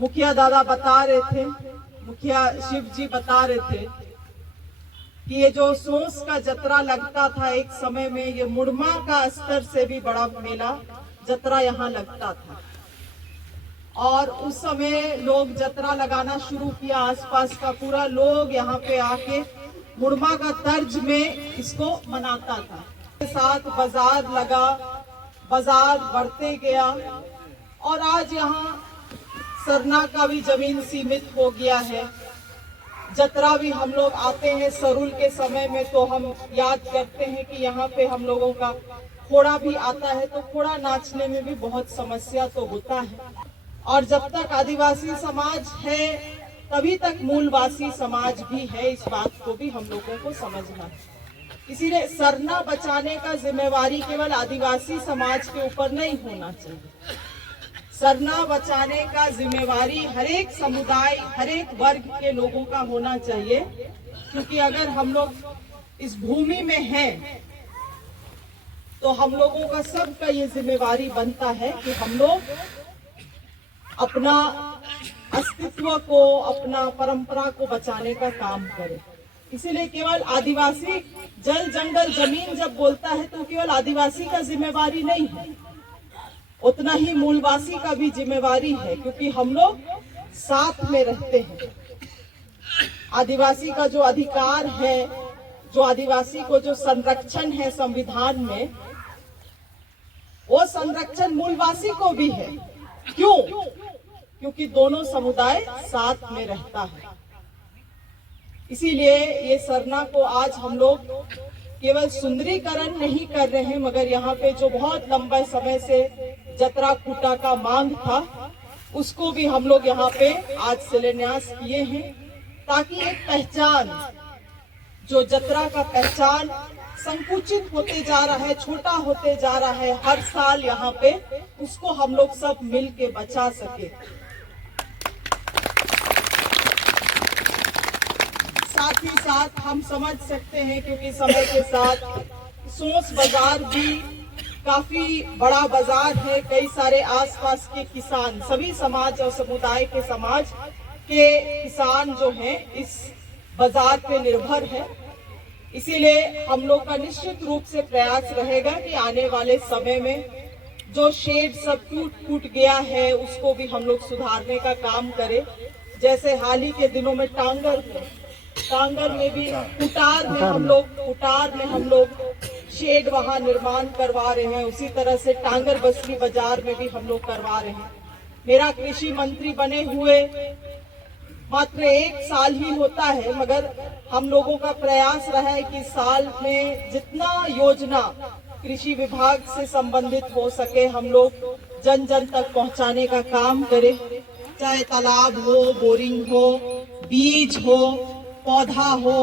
मुखिया दादा बता रहे थे, मुखिया शिव जी बता रहे थे कि ये जो सोस का जतरा लगता था एक समय में, ये मुड़मा का स्तर से भी बड़ा मेला जतरा यहाँ लगता था। और उस समय लोग जतरा लगाना शुरू किया, आसपास का पूरा लोग यहाँ पे आके मुड़मा का तर्ज में इसको मनाता था। साथ बाजार लगा, बाजार बढ़ते गया और आज यहाँ सरना का भी जमीन सीमित हो गया है। जतरा भी हम लोग आते हैं सरुल के समय में तो हम याद करते हैं कि यहाँ पे हम लोगों का खोड़ा भी आता है, तो खोड़ा नाचने में भी बहुत समस्या तो होता है। और जब तक आदिवासी समाज है तभी तक मूलवासी समाज भी है, इस बात को भी हम लोगों को समझना है। इसीलिए सरना बचाने का जिम्मेवारी केवल आदिवासी समाज के ऊपर नहीं होना चाहिए। सरना बचाने का जिम्मेवारी हर एक समुदाय, हर एक वर्ग के लोगों का होना चाहिए, क्योंकि अगर हम लोग इस भूमि में हैं तो हम लोगों का सबका ये जिम्मेवारी बनता है कि हम लोग अपना अस्तित्व को, अपना परंपरा को बचाने का काम करें। इसीलिए केवल आदिवासी जल जंगल जमीन जब बोलता है तो केवल आदिवासी का जिम्मेवारी नहीं है, उतना ही मूलवासी का भी जिम्मेवारी है, क्योंकि हम लोग साथ में रहते हैं। आदिवासी का जो अधिकार है, जो आदिवासी को जो संरक्षण है संविधान में, वो संरक्षण मूलवासी को भी है। क्यों? क्योंकि दोनों समुदाय साथ में रहता है। इसीलिए ये सरना को आज हम लोग केवल सुंदरीकरण नहीं कर रहे हैं, मगर यहाँ पे जो बहुत लंबे समय से जतरा खूटा का मांग था उसको भी हम लोग यहाँ पे आज शिलान्यास किए हैं, ताकि एक पहचान, जो जतरा का पहचान संकुचित होते जा रहा है, छोटा होते जा रहा है हर साल यहाँ पे, उसको हम लोग सब मिल के बचा सके। साथ ही साथ हम समझ सकते हैं, क्योंकि समय के साथ सोस बाजार भी काफी बड़ा बाजार है। कई सारे आसपास के किसान, सभी समाज और समुदाय के समाज के किसान जो हैं इस बाजार पे निर्भर है। इसीलिए हम लोग का निश्चित रूप से प्रयास रहेगा कि आने वाले समय में जो शेड सब टूट गया है उसको भी हम लोग सुधारने का काम करें। जैसे हाल ही के दिनों में टांगर में भी कुटार में हम लोग शेड वहां निर्माण करवा रहे हैं, उसी तरह से टांगर बसरी बाजार में भी हम लोग करवा रहे हैं। मेरा कृषि मंत्री बने हुए मात्र 1 साल ही होता है, मगर हम लोगों का प्रयास रहा है कि साल में जितना योजना कृषि विभाग से संबंधित हो सके हम लोग जन जन तक पहुंचाने का काम करें। चाहे तालाब हो, बोरिंग हो, बीज हो, पौधा हो,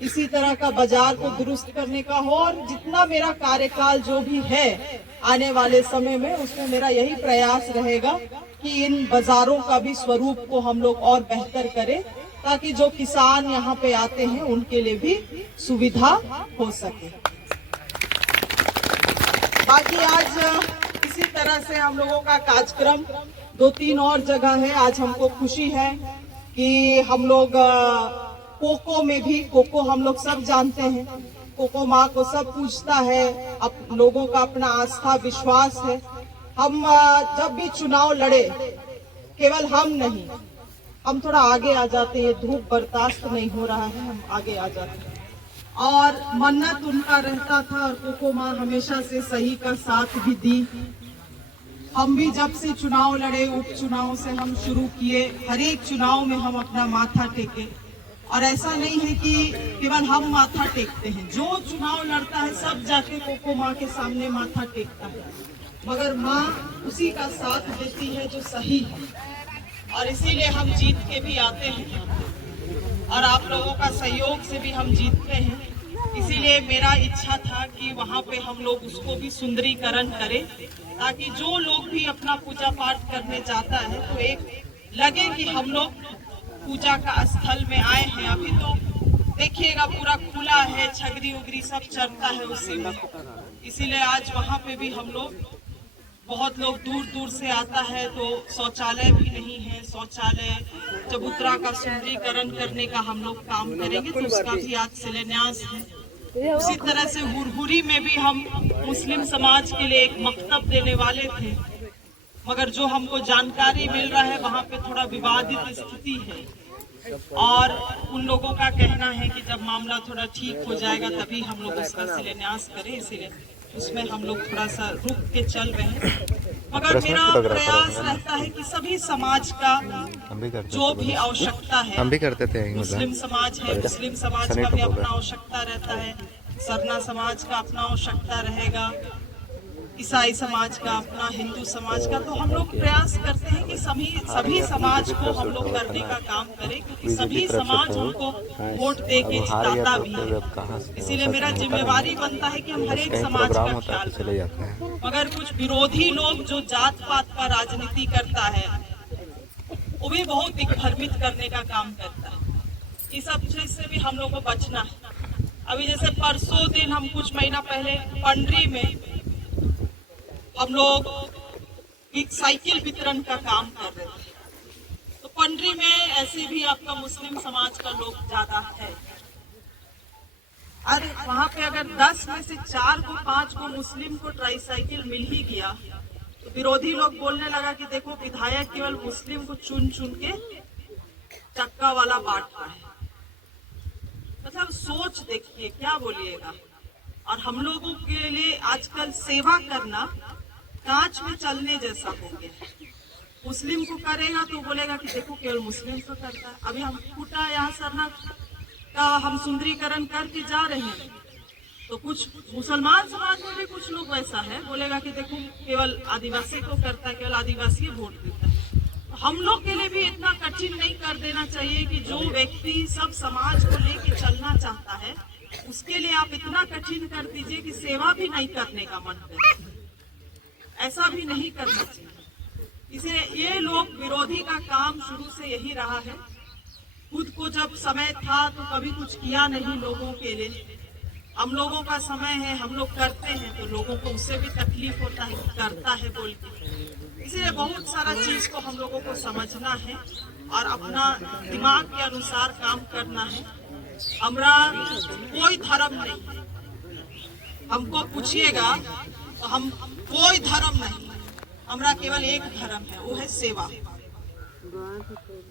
इसी तरह का बाजार को दुरुस्त करने का हो। और जितना मेरा कार्यकाल जो भी है आने वाले समय में, उसमें मेरा यही प्रयास रहेगा कि इन बाजारों का भी स्वरूप को हम लोग और बेहतर करें, ताकि जो किसान यहाँ पे आते हैं उनके लिए भी सुविधा हो सके। बाकी आज इसी तरह से हम लोगों का कार्यक्रम 2-3 और जगह है। आज हमको खुशी है कि हम लोग कोको में भी, कोको हम लोग सब जानते हैं, कोको माँ को सब पूजता है, अब लोगों का अपना आस्था विश्वास है। हम जब भी चुनाव लड़े, केवल हम नहीं, हम थोड़ा आगे आ जाते हैं, धूप बर्दाश्त नहीं हो रहा है, हम आगे आ जाते हैं। और मन्नत उनका रहता था और कोको माँ हमेशा से सही का साथ भी दी। हम भी जब से चुनाव लड़े, उपचुनाव से हम शुरू किए, हर एक चुनाव में हम अपना माथा टेके। और ऐसा नहीं है कि केवल हम माथा टेकते हैं, जो चुनाव लड़ता है सब जाके कोको माँ के सामने माथा टेकता है, मगर माँ उसी का साथ देती है जो सही है। और इसीलिए हम जीत के भी आते हैं और आप लोगों का सहयोग से भी हम जीतते हैं। इसीलिए मेरा इच्छा था कि वहाँ पे हम लोग उसको भी सुंदरीकरण करें, ताकि जो लोग भी अपना पूजा पाठ करने जाता है तो एक लगे कि हम लोग पूजा का स्थल में आए हैं। अभी तो देखिएगा पूरा खुला है, छगरी उगरी सब चलता है उसी में। इसीलिए आज वहाँ पे भी हम लोग बहुत लोग दूर दूर से आता है तो शौचालय भी नहीं है। शौचालय चबूतरा का सुंदरीकरण करने का हम लोग काम करेंगे, तो उसका भी आज शिलान्यास है। उसी तरह से हुरहुरी में भी हम मुस्लिम समाज के लिए एक मकतब देने वाले थे, मगर जो हमको जानकारी मिल रहा है वहाँ पे थोड़ा विवादित स्थिति है और उन लोगों का कहना है कि जब मामला थोड़ा ठीक हो जाएगा तभी हम लोग उसका शिलान्यास करें, इसीलिए उसमें हम लोग थोड़ा सा रुक के चल रहे हैं। मगर मेरा प्रयास रहता है कि सभी समाज का जो भी आवश्यकता है, हम भी करते थे, मुस्लिम समाज है, मुस्लिम समाज का भी अपना आवश्यकता रहता है, सरना समाज का अपना आवश्यकता रहेगा, ईसाई समाज का अपना, हिंदू समाज का। तो हम लोग प्रयास करते हैं कि सभी समाज को हम लोग करने का काम करें, क्योंकि सभी समाज हमको वोट दे के जिताता भी है। इसीलिए मेरा जिम्मेवारी बनता है कि हम हर एक समाज का ख्याल करें। मगर कुछ विरोधी लोग जो जात पात का राजनीति करता है वो भी बहुत दिग्भ्रमित करने का काम करता है। इस सब चीज से भी हम लोग को बचना है। अभी जैसे परसों दिन हम कुछ महीना पहले पंडरी में हम लोग एक साइकिल वितरण का काम कर रहे थे, तो पंडरी में ऐसे भी आपका मुस्लिम समाज का लोग ज्यादा है। अरे वहाँ पे अगर 10 में से 4 को 5 को मुस्लिम को ट्राईसाइकिल मिल ही गया, तो विरोधी लोग बोलने लगा कि देखो विधायक केवल मुस्लिम को चुन चुन के चक्का वाला बांट रहा है। मतलब सोच देखिए, क्या बोलिएगा। और हम लोगों के लिए आजकल सेवा करना कांच में चलने जैसा हो गया। मुस्लिम को करेगा तो बोलेगा कि देखो केवल मुस्लिम को करता है। अभी हम फूटा यहाँ सरना का हम सुंदरीकरण करके जा रहे हैं, तो कुछ मुसलमान समाज में भी कुछ लोग वैसा है, बोलेगा कि देखो केवल आदिवासी को करता है, केवल आदिवासी वोट देता है। तो हम लोग के लिए भी इतना कठिन नहीं कर देना चाहिए कि जो व्यक्ति सब समाज को लेके चलना चाहता है उसके लिए आप इतना कठिन कर दीजिए कि सेवा भी नहीं करने का मन करे। ऐसा भी नहीं करना चाहिए। इसलिए ये लोग विरोधी का काम शुरू से यही रहा है। खुद को जब समय था तो कभी कुछ किया नहीं लोगों के लिए। हम लोगों का समय है, हम लोग करते हैं, तो लोगों को उससे भी तकलीफ होता है, करता है बोल के। इसलिए बहुत सारा चीज को हम लोगों को समझना है और अपना दिमाग के अनुसार काम करना है। हमारा कोई धर्म नहीं, हमको पूछिएगा तो हम कोई धर्म नहीं, हमारा केवल एक धर्म है, वो है सेवा,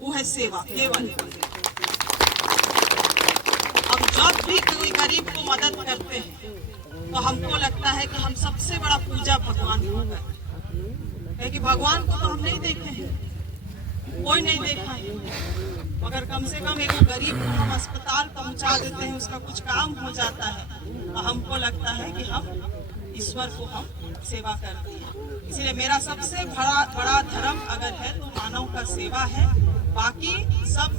वो है सेवा केवल। हम जब भी कोई गरीब को मदद करते हैं तो हमको लगता है कि हम सबसे बड़ा पूजा भगवान को करते हैं, कि भगवान को तो हम नहीं देखे हैं, कोई नहीं देखा है, मगर कम से कम एक गरीब को हम अस्पताल पहुंचा देते हैं, उसका कुछ काम हो जाता है, तो हमको लगता है कि हम ईश्वर को हम सेवा करते हैं। इसलिए मेरा सबसे बड़ा धर्म अगर है तो मानव का सेवा है। बाकी सब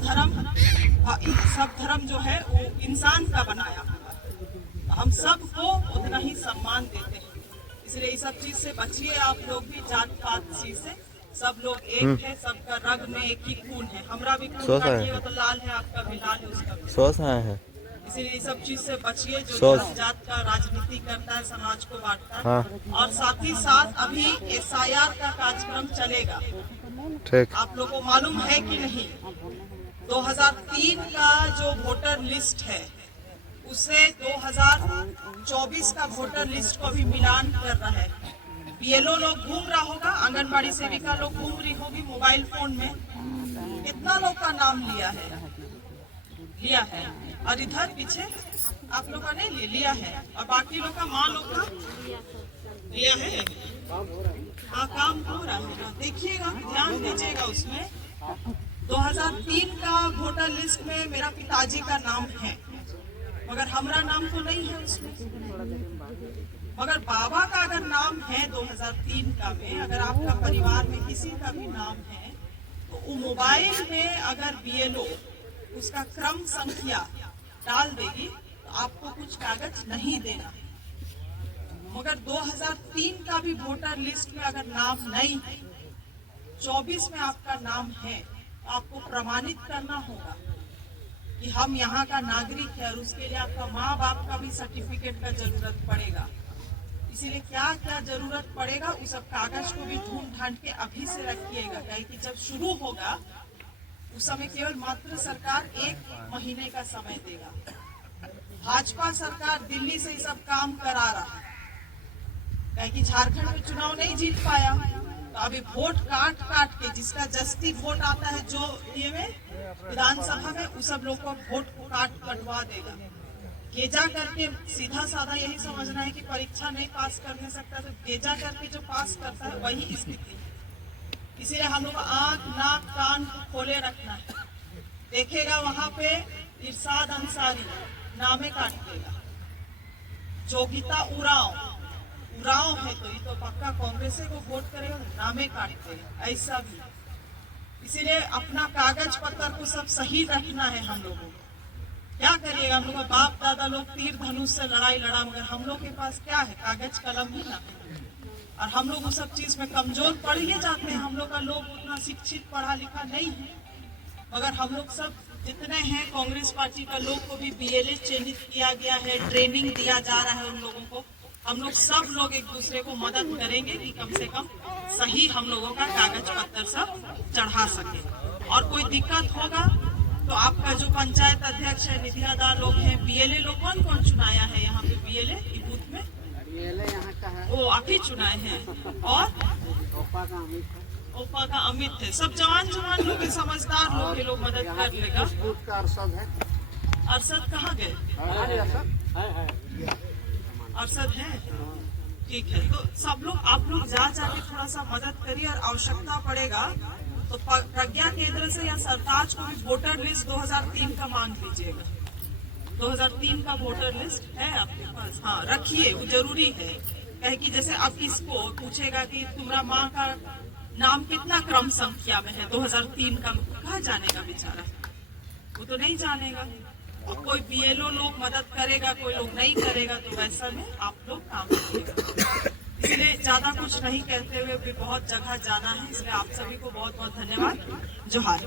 धर्म जो है वो इंसान का बनाया हुआ है, हम सबको उतना ही सम्मान देते हैं। इसलिए इस सब चीज से बचिए आप लोग भी, जात पात चीज से। सब लोग एक है, सबका रग में एक ही खून है। हमारा भी खून काटिएगा तो लाल है, आपका भी लाल है, उसका भी है। इसीलिए इस सब चीज से बचिए जो जात का राजनीति करता है, समाज को बांटता है। हाँ। और साथ ही साथ अभी SIR का कार्यक्रम चलेगा, ठीक। आप लोगों को मालूम है कि नहीं? 2003 का जो वोटर लिस्ट है उसे 2024 का वोटर लिस्ट को भी मिलान कर रहा है। BLO लोग घूम रहा होगा, आंगनबाड़ी सेविका लोग घूम रही होगी मोबाइल फोन में, कितना लोग का नाम लिया है। और इधर पीछे आप लोगों ने लिया है, और बाकी लोग का माँ लोग का लिया है। हाँ, काम हो रहा है, देखिएगा, ध्यान दीजिएगा। उसमें 2003 का वोटर लिस्ट में मेरा पिताजी का नाम है, मगर हमारा नाम तो नहीं है उसमें। मगर बाबा का अगर नाम है 2003 का में, अगर आपका परिवार में किसी का भी नाम है, तो वो मोबाइल में अगर BLO उसका क्रम संख्या डाल देगी तो आपको कुछ कागज नहीं देना। मगर 2003 का भी वोटर लिस्ट में अगर नाम नहीं है, 24 में आपका नाम है, तो आपको प्रमाणित करना होगा कि हम यहाँ का नागरिक है, और उसके लिए आपका माँ बाप का भी सर्टिफिकेट का जरूरत पड़ेगा। इसीलिए क्या क्या जरूरत पड़ेगा उस सब कागज को भी ढूंढ ढांड के अभी से रखिएगा, कि जब शुरू होगा उस समय केवल मात्र सरकार 1 महीने का समय देगा। भाजपा सरकार दिल्ली से ये सब काम करा रहा है, कि झारखंड में चुनाव नहीं जीत पाया, तो अभी वोट काट काट के जिसका जस्ती वोट आता है जो ये में विधानसभा में उस सब लोग को वोट काट कटवा देगा। गेजा करके सीधा साधा यही समझना है कि परीक्षा नहीं पास करने सकता, तो गेजा करके जो पास करता है वही स्थिति। इसीलिए हम लोग आंख नाक कान खोले रखना है। देखेगा वहां पे इरशाद अंसारी नामे काट देगा, जोगिता उराव है तो ये तो पक्का कांग्रेस को वोट करेगा, नामे काट देगा, ऐसा भी। इसीलिए अपना कागज पत्र को सब सही रखना है हम लोगों को। क्या करिएगा, हम लोग बाप दादा लोग तीर धनुष से लड़ाई लड़ा, मगर हम लोग के पास क्या है, कागज कलम ही ना। और हम लोग उस सब चीज में कमजोर पड़ ही जाते हैं। हम लोग का लोग उतना शिक्षित पढ़ा लिखा नहीं है, मगर हम लोग सब जितने हैं कांग्रेस पार्टी का लोग को भी बीएलए चयनित किया गया है, ट्रेनिंग दिया जा रहा है उन लोगों को। हम लोग सब लोग एक दूसरे को मदद करेंगे कि कम से कम सही हम लोगों का कागज पत्र सब चढ़ा सके। और कोई दिक्कत होगा तो आपका जो पंचायत अध्यक्ष है, निधियादार लोग हैं, बीएलए लोग कौन चुनाया है यहाँ पे, बीएलए बूथ में बीएलए यहाँ का है, वो आप ही चुनाए हैं। और ओपा का अमित है, सब जवान लोग हैं, समझदार लोग हैं, लोग मदद कर लेगा। बूथ का अरशद है। अरशद कहाँ गए? अरशद है, ठीक है। तो सब लोग आप लोग जाके थोड़ा सा मदद करिए, और आवश्यकता पड़ेगा तो प्रज्ञा केंद्र से या सरताज को भी वोटर लिस्ट 2003 का मांग लीजिएगा। 2003 का वोटर लिस्ट है आपके पास? हाँ, रखिए, वो जरूरी है। कहे कि जैसे अब इसको पूछेगा कि तुम्हारा माँ का नाम कितना क्रम संख्या में है 2003 का, कहाँ जानेगा बेचारा, वो तो नहीं जानेगा। और कोई बीएलओ लोग मदद करेगा, कोई लोग नहीं करेगा, तो वैसा में आप लोग काम करिएगा। इसलिए ज्यादा कुछ नहीं कहते हुए भी बहुत जगह जाना है, इसलिए आप सभी को बहुत बहुत धन्यवाद। जोहार।